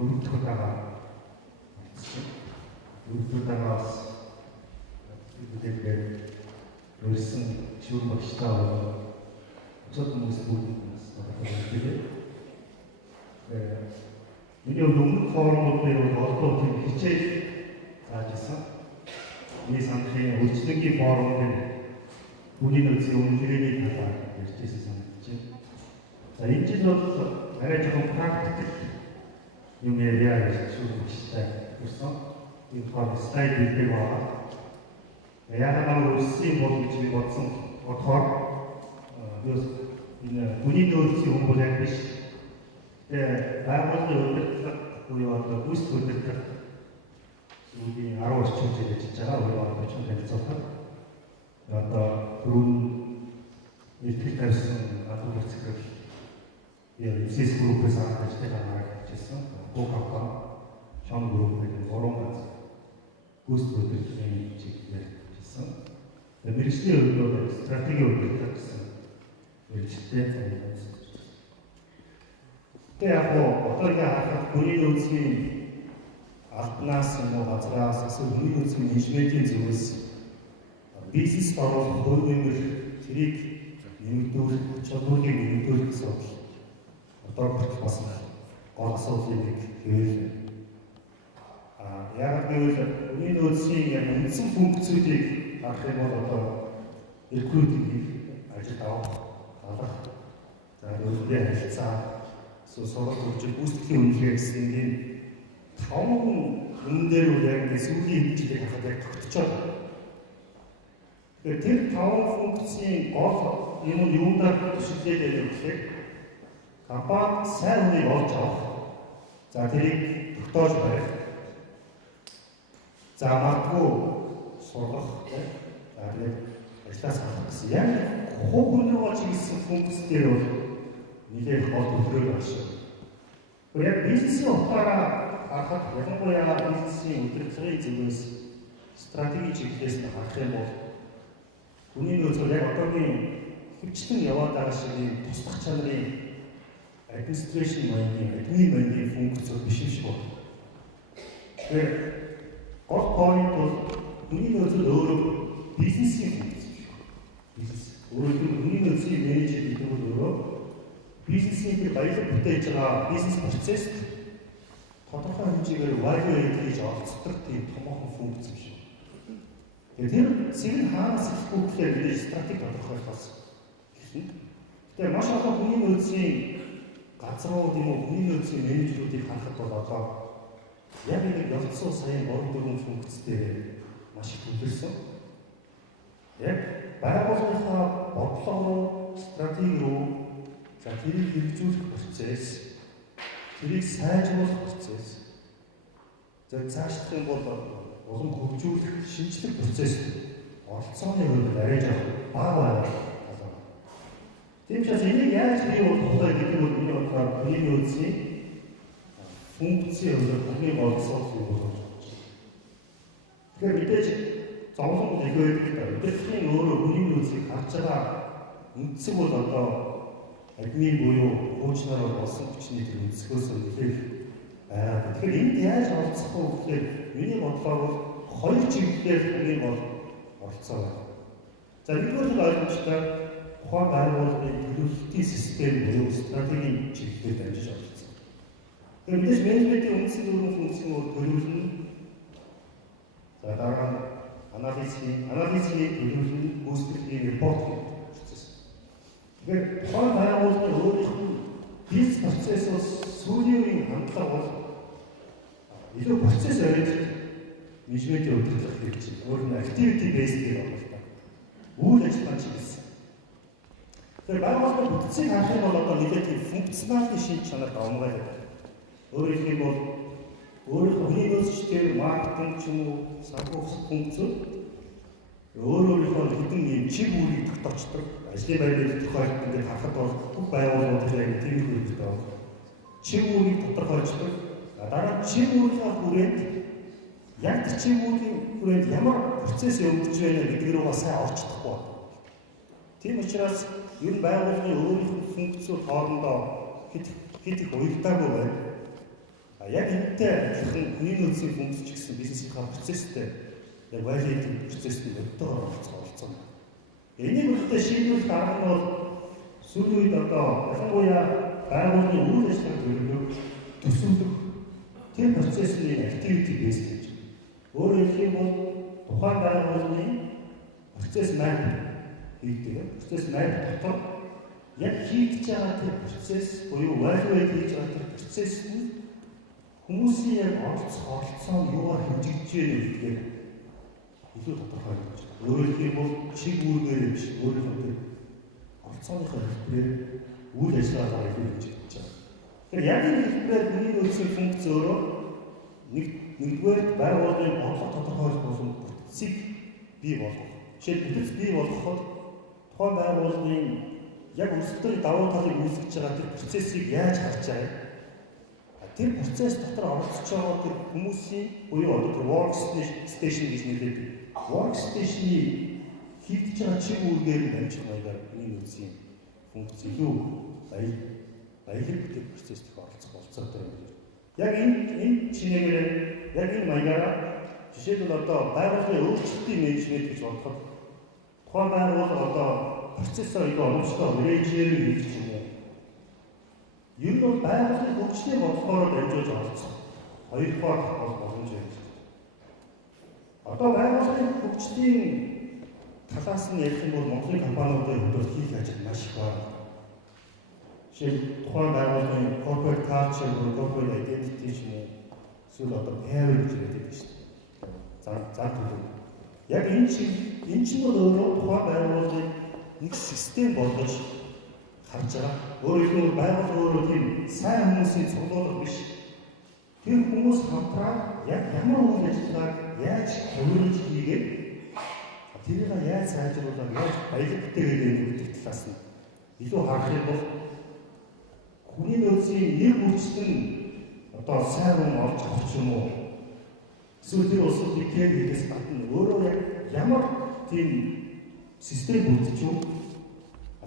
өрөвдөг удаагаа бүтээгдээд өрсөн чиур багштай цог хүмүүс бүгдээс тэгээд миний өмнөх форумуудын холбоо тийм хичээл заажсан. Миний сандрын үйлчлэгийн форумын хүний нөөцийн үнэлгээний талаар ярьжсэн санагдаж байна. За энэ жил бол арай жоохон практик юм яриа чиур багштай ирсэн. Энэ слайд дээр байгаа. Яагаад өрсөн бол гэж би бодсон болохоор энэ хүний нөөцийн хүмүүс яг биш. Байгууллагын удирдлага буюу одоо гүйцэтгэх удирдлага сүүлийн 10 орчим жил ажиллаж байгаа өөрөө очин танилцуулах. Одоо түрүүн илтгэл тавьсан адуу хэсгэр MCS группээс ажиллаж байгаа гэсэн компани шон групп гэдэг гурван ганц гүйцэтгэх удирдлагын чиглэлээр ажилласан. Мэргэжлийн өргөөр стратегийн удирдлага гэсэн мэргэжтэй ажилласан. Тэгээ яг одоо харахад хүний нөөцийн албанаас юм уу газраас эсвэл хүний нөөцийн менежментийн зүгээс бизнест оруулах хувь нэмэр тэрийг нэмэгдүүлэх, чадварыг нэмэгдүүлэх гэсэн одоо бас гол асуудлын нэг хэвэл яг гэвэл хүний нөөцийн яг үндсэн функцүүдийг харах юм бол одоо рекрутинг ажил авах, за нөөцийн харилцаа сурах хөгжил гүйцэтгэлийн үнэлгээ гэсэн энэ 5 хүн дээр үл яг сүүлийн жилийн хахад яг тогтцоод байна. Тэгэхээр тэр 5 функцийн гол юундаа төсөөлөд байдаг гэхээр компани сайн хүнийг олж авах, за тэрийг тогтоож барих, за магадгүй сургах, за тэгээд ажлаас авах гэсэн яг хувь хүнийгөө чиглэсэн функц дээр бол нэлээд гол төвлөрөө байна шүү. Яг бизнесийн утгаараа харахад ялангуяа бизнесийн удирдлагын зүгээс стратеги чиглэлээс нь харах юм бол хүний нөөц яг одоогийн хөвчлэн яваад байгаа шиг ийм туслах чанарын администрашн админ функцүүд биш юм шиг байна. Тэгэхээр гол point бол хүний нөөц өөрөө бизнесийн функц. Бизнес өөрөө хүний нөөцийн менежер гэдэг нь өөрөө бизнесийн тэр баялаг бүтээж байгаа бизнес процесст тодорхой хэмжээгээр value add хийж олцдог тийм томоохон функц юм шиг. Тэгээд тэр цэвэр хаанаас ихгүй гэхээр мэдээж стратеги тодорхойлохоос гэсэн. Тэгээд маш олон хүний нөөцийн газрууд юм уу хүний нөөцийн менежерүүдийг харахад бол одоо яг нэг явцсан саяын 3-4 функцтэй маш их төвлөрсөн. Яг байгууллагынхаа бодлого руу, стратеги руу за тэрийг хэрэгжүүлэх процесс, тэрийг сайжруулах процесс, за цаашлах юм бол улам хөгжүүлэх, шинжлэх процесс оролцооны хувьд арай жаахан бага байна. Тийм учраас энийг яаж бий болгох вэ гэдэг нь миний бодлоор хүний нөөцийн функцийн хувьд хамгийн гол асуудал юм болж байна. Тэгэхээр мэдээж зовлон их байдаг. Удирдлагын өөрөө хүний нөөцийг харж байгаа үндсэг бол одоо админ буюу хуучнаар болсон хүчний тэр өнцгөөс нэлээх байгаа. Тэгэхээр энд яаж оролцох вэ гэхээр миний бодлоор бол хоёр чиглэлээр хамгийн гол оролцоо байна. За нэгдүгээр нь ойлгомжтой тухайн байгууллагын төлөвлөлтийн систем буюу стратегийн чиглэлээр дамжиж оролцсон. Тэгэхээр мэдээж менежментийн үндсэн дөрвөн функцийн бол төлөвлөлт, за дараа нь анализийн төлөвлөлт, гүйцэтгэлийн репорт гэдэг. Тэгэхээр тухайн байгууллагын өөрийнх нь бизнес процессоос сүүлийн үеийн хандлага бол илүү процесс ориентед менежментийн удирдлага гэж байна. Өөр нь activity based гэдэг байна. Үйл ажиллагаа чиглэсэн. Тэгэхээр байгууллагын бүтцийг харах юм бол одоо нэлээд функционалын шин чанар давмгай байдаг. Өөрөөр хэлбэл өөрийнхөө хүний нөөцчдээр маркетинг ч юм уу санхүүгийн функцүүд өөрийнхөө хэдэн юм чиг үүргийг тогтоочдог. Ажлын байрны тодорхойлт ингээд харахад бол бүх байгууллагууд яг тийм хэрэгтэй байна. Чиг үүргийг тодорхойлдог. Дараа нь чиг үүргийн хүрээнд яг чиг үүргийн хүрээнд ямар процесс явагдаж байна гэдэг рүү сайн орч чадахгүй байна. Тийм учраас ер нь байгууллагын өөрийнх нь функцүүд хоорондоо хэд их уялдаагүй байна. Яг энэтэй адилхан хүний нөөцийн функц ч гэсэн бизнесийн процесстэй яг валидатив процессд өдөртөөр оролцсон. Энийг өөртөө шийдвэрлэх арга нь бол сүүлийн үед одоо ялангуяа байгууллагын үйл ажиллагааг төлөвлөх, төсөвлөх тэр процессыг activity based гэж. Өөрөөр хэлбэл тухайн байгууллагын процесс map хийдэг. Процесс map дотор яг хийж байгаа тэр процесс буюу evaluate хийж байгаа тэр процесс нь хүмүүсийн яг оролцоо нь юугаар хэмжигдэж байна гэдгийг илүү тодорхой гэж. Өөрөөр хэлбэл чиг үүргээр биш, өөрөөр хэлбэл оролцооныхоо хэлбэрээр үйл ажиллагаагаа илүү хэмжигдэж байгаа. Тэгэхээр яг энэ хэлбэрээр хүний нөөцийн функц өөрөө нэгдүгээр байгууллагын бодлого тодорхойлох болон бүтцийг бий болгох. Жишээд бүтц бий болгоход тухайн байгууллагын яг өсөлтөний давуу талыг үүсгэж байгаа тэр процессыг яаж харж байгаа. Тэр процесс дотор оролцож байгаа тэр хүмүүсийн буюу одоо тэр workstation гэж нэрлэдэг. Workstation-ы хийгдэж байгаа чиг үүргээр нь дамжих маягаар хүний нөөцийн функц илүү баялаг бүтээх процесст оролцох болцоотой юм байна. Яг энэ чинээгээр яг энэ маягаараа жишээлбэл одоо байгууллагын өөрчлөлтийн менежмент гэж бодоход тухайн байгууллага одоо процессор илүү оновчтой менежерийг хийж юм уу? Ер нь бол байгууллагын хөгжлийн бодлогоор дамжуулж оролцох. Хоёрдугаар бол боломж юм. Одоо байгууллагын хөгжлийн талаас нь ярих юм бол Монголын компаниудын хувьд хийх ажил маш их байна. Жишээ тухайн байгууллагын corporate culture, corporate identity ч юм уу эсвэл одоо PR гэж ярьдаг шүү дээ. Зан төлөв. Яг энэ чинь бол өөрөө тухайн байгууллагын нэг систем болгож харж байгаа. Өөрөөр хэлбэл байгууллага өөрөө тийм сайн хүмүүсийн цуглуулга биш. Тэр хүмүүс хамтраад яг ямар үйл ажиллагааг яаж хөвөрөж хийгээд тэрийг яаж сайжруулах, яаж баялаг бүтээгээд өгөх талаас нь илүү харах юм бол хүний нөөцийн нэг хүчин одоо сайн юм олж авах юм уу? Эсвэл тэр улсууд ихээр хийхээс гадна өөрөө яг ямар тийм систем бүрдчихв?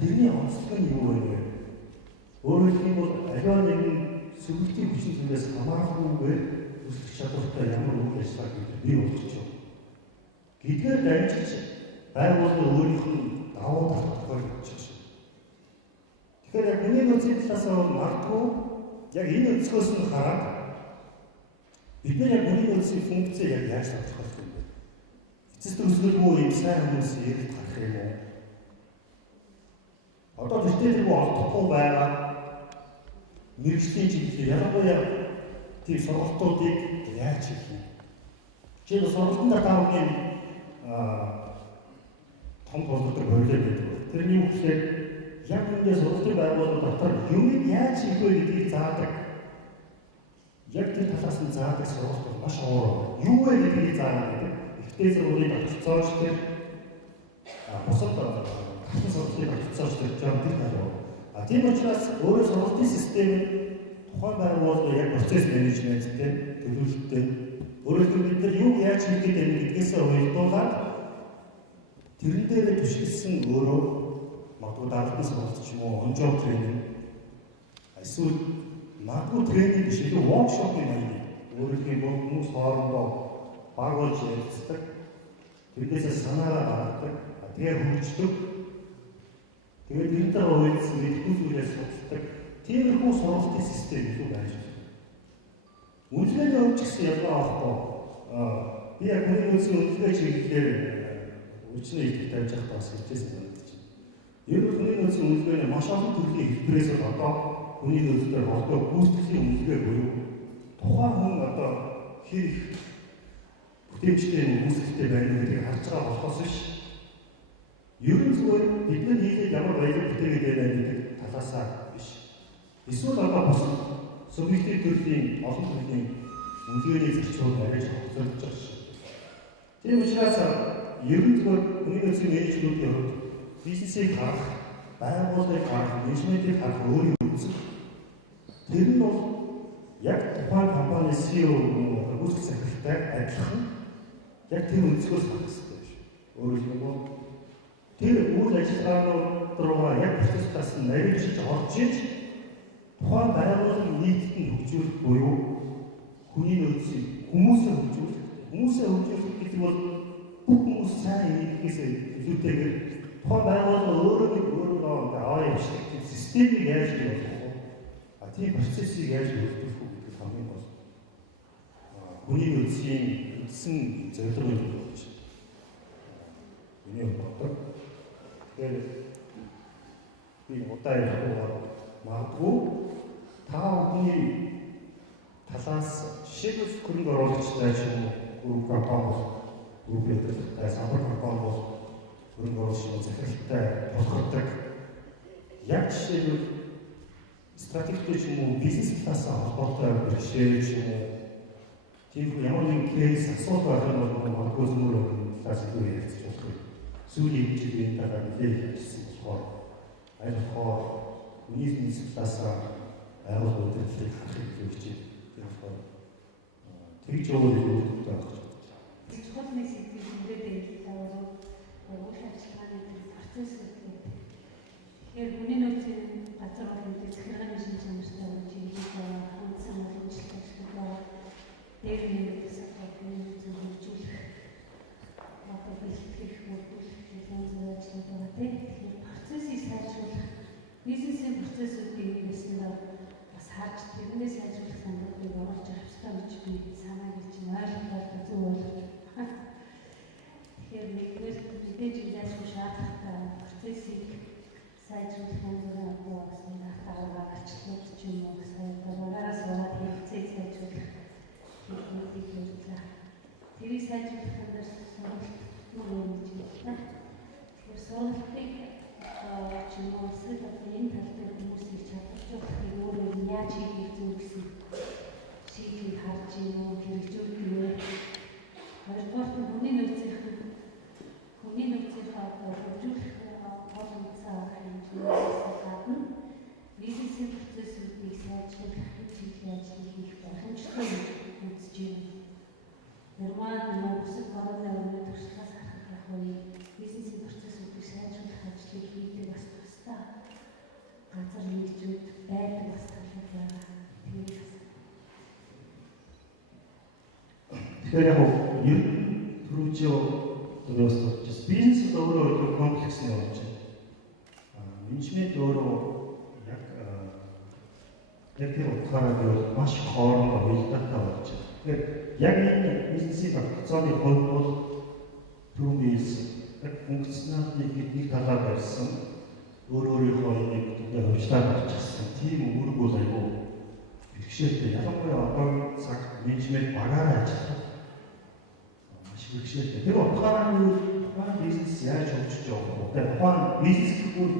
Тэрний онцлог нь юу вэ? Өөрөөр хэлбэл аливаа нэгэн сүлжээний хүчин зүйлээс хамаарахгүйгээр үүсгэх чадвартай ямар үйл ажиллагааг бий болгочих вэ? Гэдгээр дамжиж байгууллага өөрийнх нь давуу тал тодорхойлж. Тэгэхээр яг хүний нөөцийн талаас нь магадгүй яг энэ өнцгөөс нь хараад бид нар яг хүний нөөцийн функцээ яг яаж тодорхойлох юм бэ? Эцэст өсгөлгүй юм сайн хүмүүс ярих гарах юм уу? Одоо тэртээ олдохгүй байгаа мэргэжлийн чиглэлээр ялангуяа тийм сургалтуудыг яаж хийх юм? Жишээ нь сургалтын даавны том бодлого хөрөлөө гэдэг. Тэрний үг гэхээр яг үүндээ сургалтын байгууллага дотор юмыг яаж хийх вэ гэдгийг заадаг. Яг тэр талаас нь заадаг сургалт бол маш уур. Юу вэ гэдгийг заадаг. Ихтэй сургуулийн тогтолцооч тэр бусад хатан сургалтын тогтолцооч тэр тэр тал. Тийм учраас өөрөө сургалтын систем тухайн байгууллага яг процесс менежменттэй төлөвлөлттэй өөрөөр хэлбэл бид нар юу яаж хийх гэдэг гэдгээс уялдуулаад тэрэн дээр түшигдсэн өөрөө магадгүй даалгаврын сургалт ч юм уу, on-job training эсвэл магадгүй тренинг биш илүү workshop-ийн маяг. Өөрөөр хэлбэл хүмүүс хоорондоо багуулж ярилцдаг. Тэрнээсээ санаараа гаргадаг. Тэгээ хөгждөг. Тэгээд тэрнтэй уялдсан мэдгүй зүйлээс судалдаг. Тиймэрхүү сургалтын систем илүү байж байна. Үнэлгээний хувьд ч гэсэн ялгаа авахгүй. Би яг хүний нөөцийн үнэлгээ чиглэлээр өчнөө их тавьж явах бас хэлжсэн юм гэж. Ер нь хүний нөөцийн үнэлгээний маш олон төрлийн хэлбэрээс одоо хүний нөөцтэй холбоо гүйцэтгэлийн үнэлгээ буюу тухайн хүн одоо хийх бүтэмжтэй үүсэлттэй байна гэдгийг харж байгаа болохоос биш. Ер нь зүгээр бидний хийх ямар баялаг бүтээгээд байна гэдэг талаасаа биш. Эсвэл одоо бас субъектив төрлийн олон төрлийн үнэлгээний зарчмууд арай хөгжиж байгаа шүү. Тийм учраас ер нь зүгээр хүний нөөцийн менежментийн хувьд бизнесийг харах, байгууллагыг харах, менежментийг харах өөр юм үзэх. Тэр нь бол яг тухайн компани CEO гүйцэтгэх захиралтай адилхан яг тэр өнцгөөс харах хэрэгтэй шүү. Өөрөөр хэлбэл тэр үйл ажиллагаанууд руугаа яг процесстаас нь нарийж орж иж тухайн байгууллагын нийтэд нь хөгжүүлэх буюу хүмүүсээ хөгжүүлэх гэдэг бол бүх хүмүүс сайн хийхээсээ илүүтэйгээр тухайн байгууллага өөрөө аваа явуулах системийг яаж хийх вэ? Тийм процессыг яаж хөгжүүлэх вэ гэдэг хамгийн гол хүний үндсэн зорилго юм болж байна. Миний бодлоор тэгэхээр би удаа явах магадгүй та бүхний талаас жишээлбэл хөрөнгө оруулагчтай ч юм уу компани бол групптэй самбар компани бол хөрөнгө оруулагчийн захиралтай тулгардаг яг жишээлбэл стратегтэй ч юм уу бизнес талаас холбоотой бэрхшээл ч юм уу тийм ямар нэгэн кейс асуудал байх юм бол магадгүй зөвхөн талаас илүү ярилцж болох юм. Сүүлийн хэмжээний дараа нэлээд хийсэн болохоор аль болохоор нийт талаас байгууллага удирдлагыг харахыг хичээдэг. Тэгж яваад ирэх байх гэж бодлоо. Чухал нэг сэдвийг нэрээр даваад уул ажиллагааны процесс гэдэг. Тэгэхээр хүний нөөцийн газар болон захиргааны шинж чанартай хөгжүүлэх хандсан боломжтой дээр нэмэгдээс хүний нөөцийн хөгжүүлэх одоо бэлтгэх мөрдүүлэх янз бүрийн ажиллагаа байдаг. Тэгэхээр процессыг сайжруулах бизнесийн процессуудыг нэснээр бас харж тэрнээс сайжруулах саналуудыг оруулж авах хэрэгтэй гэж би санааг чинь ойлгохоор зөв ойлгож байна. Тэгэхээр нэгдүгээр мэдээж яашгүй шаардлагатай процессыг сайжруулах янз бүрийн стандартаар гаргачлууд ч юм уу саягараас болоод хэрэгцээг сайжруулах техникийг хэрэглэх. Тэрийг сайжруулах дээр сургалт юм гэж байна. Тэгэхээр сургалтыг ч юм уу эсвэл энэ тал дээр хүмүүсийг чадваржуулахыг өөрөө яаж хийх зүйл гэсэн шийдвэрийг харж юм уу хэрэгжүүлэх юм уу. Хоёрдугаар нь хүний нөөцийнхээ хөгжүүлэх гол үндсэн хэмжээс гадна бизнесийн процессуудыг сайжруулах чиглэлийн ажлыг хийх боломжтой үзэж байна. Нормал бусад барууны өрнөд туршлагаас харах яг үе бизнесийн процессуудыг сайжруулах ажлыг хийдэг бас тусдаа газар нэгжүүд байдаг бас талууд байгаа. Тэгэхээр яг ер нь түрүүчээ өөрөөс бизнес өөрөө комплекс нь болж байна. Менежмент өөрөө яг тэр утгаараа бол маш хоорондоо уялдаатай болж байна. Тэгэхээр яг энэ бизнесийн тогтолцооны хувьд бол түрүүнээс яг функционалыг нэг талаар барьсан өөрийнхөө нэг хувьчлаа барьчихсан тийм үүрэг бол айгүй бэрхшээлтэй. Ялангуяа одоо цаг менежмент багаараа ажиллах маш бэрхшээлтэй. Тэр утгаараа тухайн бизнес яаж хөгжиж явах вэ? Тухайн бизнес гэвэл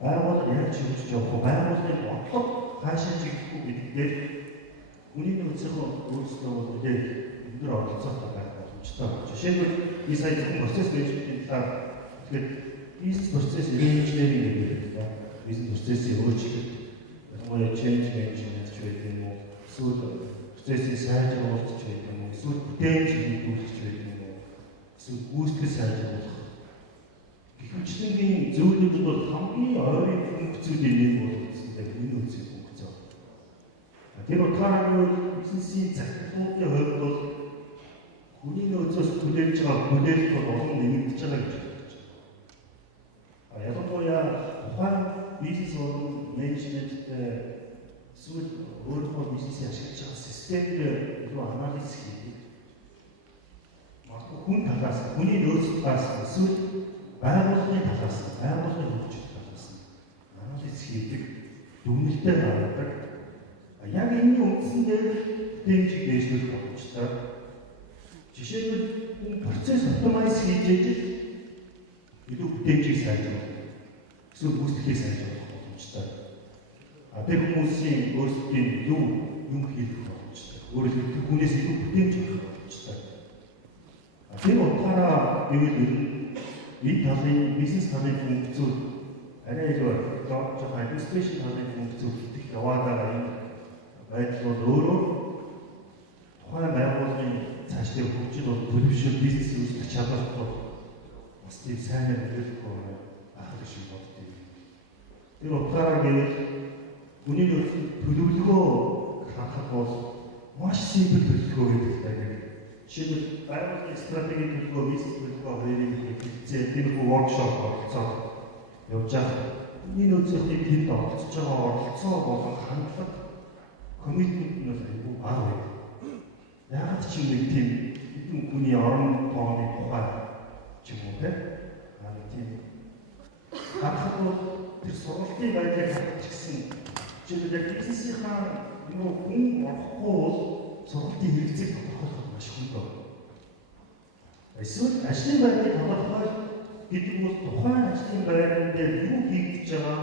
байгууллага яаж хөгжиж явах вэ? Байгууллагын бодлого хаашаа чиглэх вэ гэдгээр хүний нөөцийнхөө өөрсдөө үлдээ өндөр оролцоотой байх боломжтой. Жишээлбэл би сая зөвхөн процесс менежментийн талаар тэгэхээр бизнес процесс инженеринг гэдэг байна. Бизнес процессын өөрчлөлт, ялангуяа change management ч байдаг юм уу? Эсвэл процессын сайжруулалт ч байдаг юм уу? Эсвэл бүтээн чиглүүлэлт ч байдаг юм уу? Эсвэл гүйцэтгэл сайжруулах. Гэвчлэнгийн зөвлөлд бол хамгийн ойрын функцүүдийн нэг болгоцсон энэ үсэг функц. Тэр утгаараа бизнесийн захирлуудын хувьд бол хүний нөөцөөс хүлээж байгаа хүлээлт бол олон нэмэгдэж байгаа гэж бодож байна. Ялангуяа тухайн бизнес болон менежменттэй эсвэл өөрийнхөө бизнесийг ашиглаж байгаа системээр илүү анализ хийдэг. Магадгүй хүн талаас, хүний нөөц талаас эсвэл байгууллагын талаас, байгууллагын хөгжил талаас анализ хийдэг, дүгнэлтээр гаргадаг. Яг энэ үндсэн дээр дэмжиг дэвшүүлэх боломжтой. Жишээлбэл процесс оптимайз хийж илүү бүтээмжийг сайжруулах, эсвэл гүйцэтгэлийг сайжруулах боломжтой. Тэр хүмүүсийн өөрсдийн юм хийх боломжтой. Өөрөөр хэлбэл хүнээс илүү бүтээмж авах боломжтой. Тэр утгаараа гэвэл энэ талын бизнес талын функцүүд арай илүү жоохон администрашн талын функцүүд их яваад байгаа юм. Байдал бол өөрөө тухайн байгууллагын цаашдын хөгжил бол төлөвшөл бизнес үүсгэх чадвартай бас тийм сайн мэдээлэлгүй байх шиг боддог. Тэр утгаараа гэвэл хүний нөөцийн төлөвлөгөө харах бол маш симпл төлөвлөгөө байдаг даа. Жишээлбэл байгууллагын стратегийн төлөвлөгөө, бизнес төлөвлөгөө хоёрын хэлцээ тэрхүү воркшоп болцоод явж байгаа. Миний нөөцийн тэнд оролцож байгаа оролцоо болон хандлага коммитмент нь айгүй бага байдаг. Яагаад ч юм нэг тийм хэдэн хүний орон тооны тухай ч юм уу те. Тийм хатхад тэр сургалтын байдлыг хатчих гэсэн жишээлбэл яг бизнесийнхаа хүн орохгүй бол сургалтын хэрэгцээг тодорхойлох маш хүнд. Эсвэл ажлын байрыг тодорхойлох гэдэг бол тухайн ажлын байран дээр юу хийгдэж байгаа,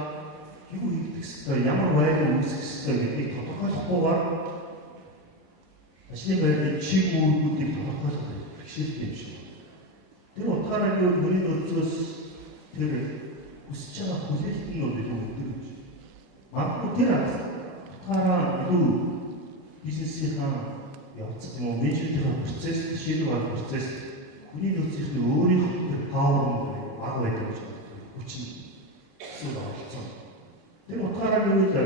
юу хийгдэх ёстой, ямар байдлаар үүсэх ёстой гэдгийг тодорхойлохгүйгээр ажлын байрны чиг үүргүүдийг тодорхойлох бэрхшээлтэй юм шиг. Тэр утгаараа юу хүний нөөцөөс тэр хүсэж байгаа хүлээлт нь өндөр гэж. Магадгүй тэр утгаараа илүү бизнесийнхаа явцад юм уу менежментийн процесс, шийдвэр гаргах процесс хүний нөөцийн өөрийнх тэр павер баг байдаг гэж хүч нь эсвэл оролцоо. Тэр утгаараа юу вэ?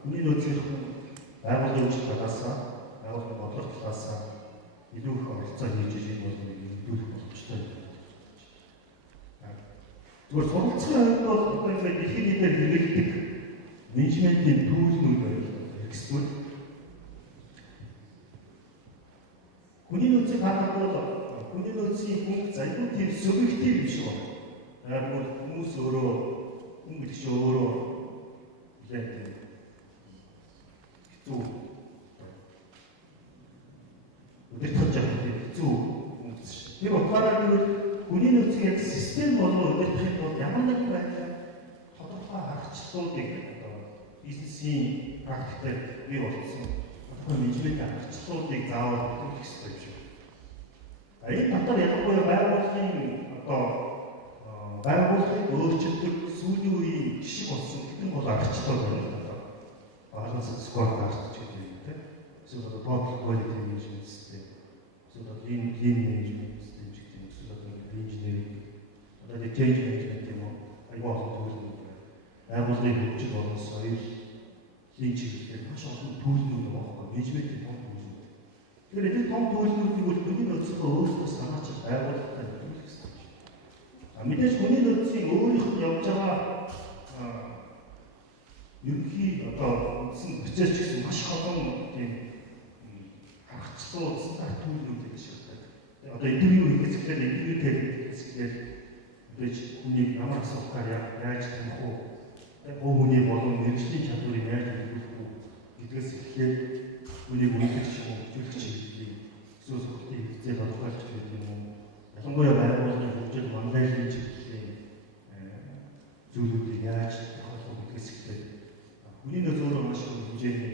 Хүний нөөцийн байгууллагын үйл талаасаа, байгууллагын бодлого талаасаа илүү их оролцоо хийж ижил бол нөлөөлөх боломжтой. Зүгээр сургалтын хувьд бол одоо ингээд дэлхийн нийтээр хэрэглэдэг менежментийн төлөвлөлт байна. Эсвэл хүний нөөцийг харах бол хүний нөөцийн функц аюул тийм субъектив биш байна. Яг бол хүмүүс өөрөө хүн гэдэг чинь өөрөө яг хэцүү өдөртөж явах хэцүү функц. Тэр утгаараа хүний нөөцийн яг систем болон өдөртөх бол ямар нэг байдлаар тодорхой аргачлалуудыг бизнесийн практикээр бий болсон. Тодорхой менежментийн аргачлалуудыг заавал төлөх ёстой юм шиг. Энэ дотор ялангуяа байгууллагын өөрчлөлт сүүлийн үеийн жишг болсон гэдэг бол аргачлал байна. Баланс скор гарч гэдэг юм тийм. Эсвэл public quality management system. Эсвэл lean management system гэдэг юм. Эсвэл engineering. Одоо change management юм уу? Аюул төлөвлөлт. Байгууллагын хөгжил болон соёл хийн чиглэлээр маш олон төлөвлөлт байгаа. Менежментийн том төлөвлөлт. Тэгэхээр энэ том төлөвлөлтийг бол хүний нөөцөө өөрсдөө санаач байгууллагатай төлөвлөх хэрэгтэй. Мэдээж хүний нөөцийн өөрийнх нь явж байгаа ерөнхий одоо үндсэн процесс гэсэн маш олон тийм харгацлуу стандарт төлөвлөлт гэж байна. Одоо интервью хийх гэхээр интервью хийхээр одоо хүний ямар асуултаар яаж тавих уу? Хүний болон мэргэжлийн чадварыг яаж төлөвлөх үү гэдгээс эхлээд хүний үнэлэгч хөгжүүлэгч хэлбэрийг эсвэл сургалтын хэрэгцээ тодорхойлж гэдэг юм уу? Ялангуяа байгууллагын хөгжил манлайлалын чиглэлийн зүйлүүдийг яаж тодорхойлох гэдгээс эхлээд хүний нөөцөөр маш их хэмжээний